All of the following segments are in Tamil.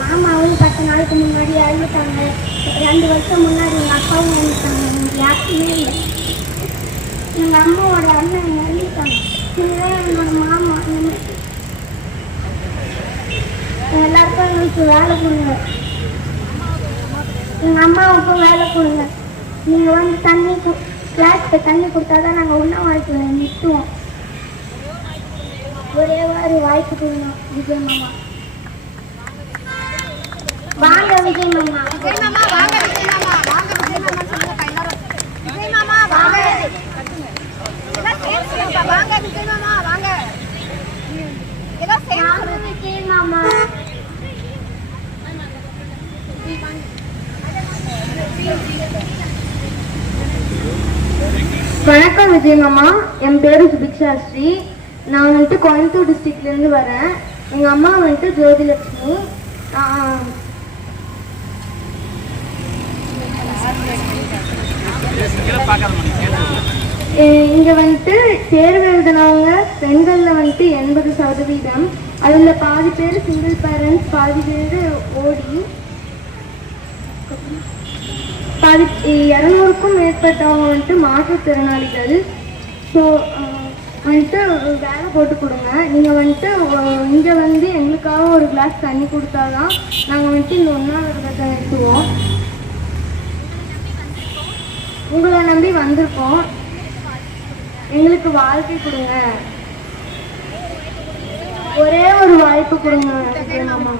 மாமாவும் 10 நாளைக்கு முன்னாடி இறந்துட்டாங்க. 2 வருஷம் முன்னாடி எங்கள் அப்பாவும் இறந்துட்டாங்க. எனக்கு யாருக்குமே இல்லை. எங்கள் அம்மாவோட அண்ணன் இறந்துட்டாங்க. இதுதான் என்னோட மாமா. எல்லாருக்கும் எங்களுக்கு வேலை கொடுங்க. எங்கள் அம்மாவுக்கும் வேலை கொடுங்க. நீங்கள் வந்து கிளாஸ்க்கு தண்ணி கொடுத்தாதான் நாங்கள் உண்ணாவிரதத்துல நிறுத்துவோம். ஒரே ஒரு வாய்ப்பு கொடுங்க விஜய் மாமா. வாங்க விஜய் மாமா. விஜய் மாமா வாங்க. விஜய் மாமா வாங்க. விஜய் மாமா சொல்லுங்க எல்லாரும். விஜய் மாமா வாங்க. எல்லாம் சேர்ந்து வாங்க. விஜய் மாமா வாங்க. எல்லாம் சேர்ந்து விஜய் மாமா. வணக்கம் விஜய் மாமா. என் பேரு சுபிக்ஷா ஸ்ரீ. நான் வந்துட்டு கோயம்புத்தூர் டிஸ்ட்ரிக்ட்லேருந்து வரேன். எங்கள் அம்மா வந்துட்டு ஜோதிலட்சுமி. இங்கே வந்துட்டு தேர்வு எழுதினவங்க பெண்களில் வந்துட்டு 80%. அதில் பாதி பேர் சிங்கிள் பேரண்ட்ஸ், பாதி பேர் ஓடி, 200க்கும் மேற்பட்டவங்க வந்துட்டு மாற்றுத்திறனாளிகள். ஸோ வந்துட்டு வேலை போட்டு கொடுங்க. நீங்கள் வந்துட்டு இங்கே வந்து எங்களுக்காக ஒரு கிளாஸ் தண்ணி கொடுத்தாதான் நாங்கள் வந்துட்டு இந்த உண்ணாவிரதத்தை நிறுத்துவோம். உங்களை நம்பி வந்திருக்கோம். எங்களுக்கு வாழ்க்கை கொடுங்க. ஒரே ஒரு வாய்ப்பு கொடுங்க மாமா.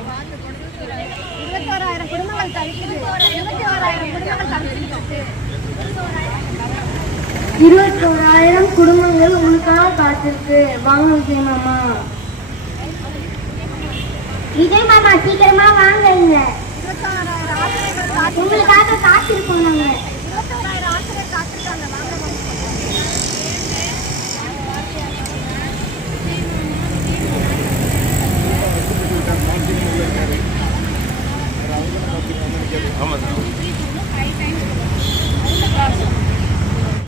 21,000 குடும்பங்கள் தவிக்குது. 21,000 குடும்பங்கள் தவிக்குது. 21,000 குடும்பங்கள் உங்களுக்காக காத்திருக்கு. வாங்க விஜய் மாமா. விஜய் மாமா சீக்கிரமா வாங்க.